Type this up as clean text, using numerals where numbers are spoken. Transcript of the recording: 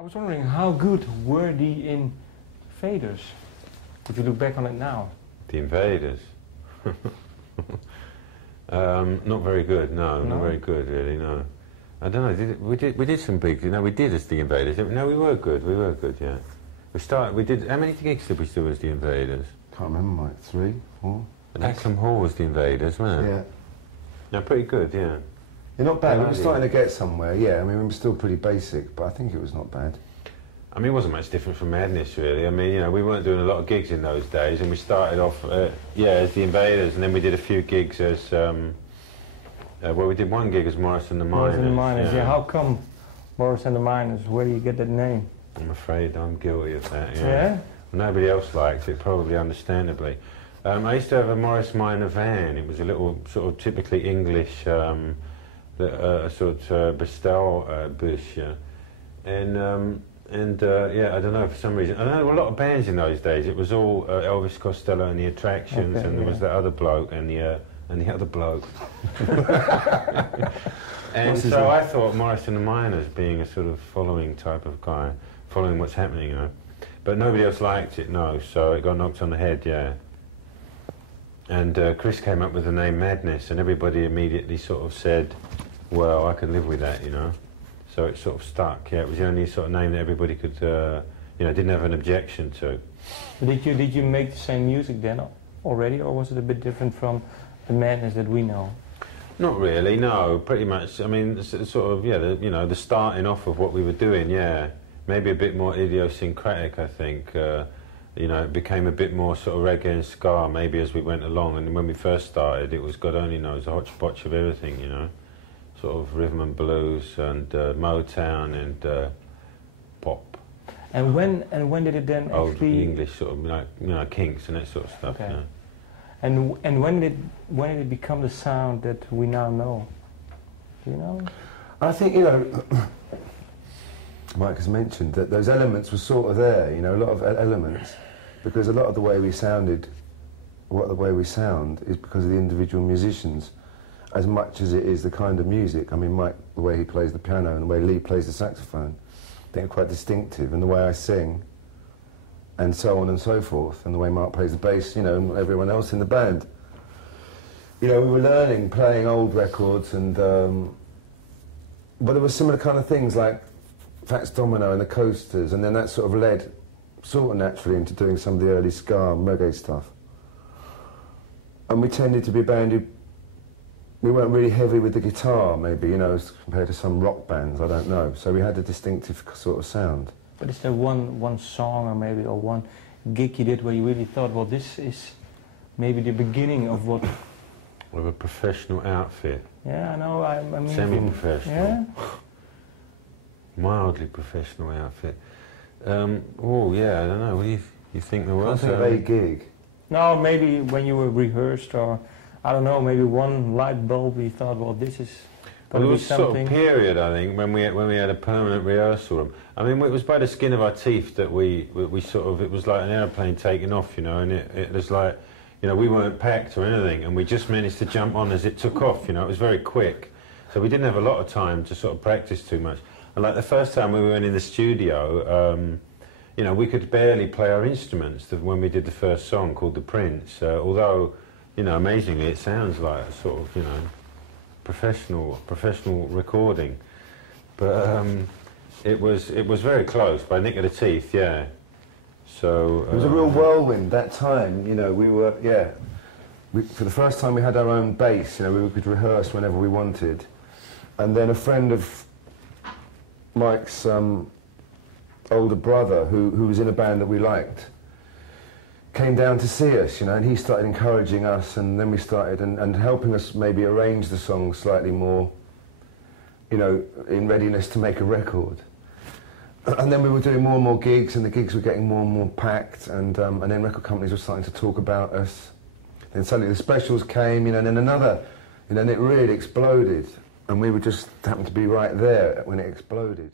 I was wondering, how good were the Invaders, if you look back on it now? The Invaders? Not very good, no, not very good really, no. I don't know, we did some big, we did as the Invaders. No, we were good, yeah. We did, how many gigs did we do as the Invaders? Can't remember, like 3, 4. And Ecklam Hall was the Invaders, wasn't it? Yeah. No, pretty good, yeah. Yeah, not bad. We were starting to get somewhere, yeah. I mean, we were still pretty basic, but I think it was not bad. I mean, it wasn't much different from Madness, really. I mean, we weren't doing a lot of gigs in those days, and we started off, as the Invaders, and then we did a few gigs as, well, we did one gig as Morris and the Miners. Morris and the Miners, yeah. How come Morris and the Miners? Where do you get that name? I'm afraid I'm guilty of that, yeah. Yeah? Nobody else liked it, probably understandably. I used to have a Morris Minor van. It was a little sort of typically English sort of Bristol bus, yeah. Yeah, I don't know, for some reason. I know there were a lot of bands in those days. It was all Elvis Costello and the Attractions, and there was that other bloke and the other bloke. And so I thought Morris and the Miners, being a sort of following type of guy, following what's happening, But nobody else liked it, no, so it got knocked on the head, yeah. And Chris came up with the name Madness, and everybody immediately sort of said, well, I can live with that, So it sort of stuck, yeah. It was the only sort of name that everybody could, didn't have an objection to. Did you make the same music then already, or was it a bit different from the Madness that we know? Not really, no. Pretty much. I mean, sort of, yeah. The starting off of what we were doing, yeah. Maybe a bit more idiosyncratic, I think. It became a bit more sort of reggae and ska maybe as we went along. And when we first started, it was God only knows, a hodgepodge of everything, Sort of rhythm and blues and Motown and pop. And when did it then old actually... English sort of Kinks and that sort of stuff. Okay. And when did it become the sound that we now know? Do you know? I think Mike has mentioned that those elements were sort of there. A lot of elements, because a lot of the way we sounded, the way we sound is because of the individual musicians, as much as it is the kind of music. I mean, Mike, the way he plays the piano and the way Lee plays the saxophone, I think are quite distinctive, and the way I sing, and so on and so forth, and the way Mark plays the bass, and everyone else in the band. We were learning, playing old records, and but there were similar kind of things like Fats Domino and the Coasters, and then that sort of led sort of naturally into doing some of the early ska and reggae stuff. And we tended to be a band who, we weren't really heavy with the guitar, maybe, as compared to some rock bands, I don't know. So we had a distinctive sort of sound. But is there one song or one gig you did where you really thought, well, this is maybe the beginning of what... Of a professional outfit. Yeah, I know, I mean... Semi-professional. Yeah? Mildly professional outfit. Oh, yeah, I don't know. What do you think there was? I think a gig. No, maybe when you were rehearsed, or I don't know, maybe one light bulb you thought, well, this is Well, there was a sort of period, I think, when we had a permanent rehearsal room. I mean, it was by the skin of our teeth that we sort of, it was like an airplane taking off, and it was like, we weren't packed or anything, and we just managed to jump on as it took off, it was very quick. So we didn't have a lot of time to sort of practice too much. And like the first time we went in the studio, we could barely play our instruments when we did the first song called The Prince, although, amazingly it sounds like a sort of, professional recording. But it was very close, by nick of the teeth, yeah. So it was a real whirlwind that time, we were, for the first time we had our own bass, we could rehearse whenever we wanted. And then a friend of Mike's older brother, who was in a band that we liked, came down to see us, and he started encouraging us, and then we started and helping us maybe arrange the songs slightly more, in readiness to make a record. And then we were doing more and more gigs, and the gigs were getting more and more packed, and then record companies were starting to talk about us. Then suddenly the specials came, and then another, and it really exploded, and we were just happened to be right there when it exploded.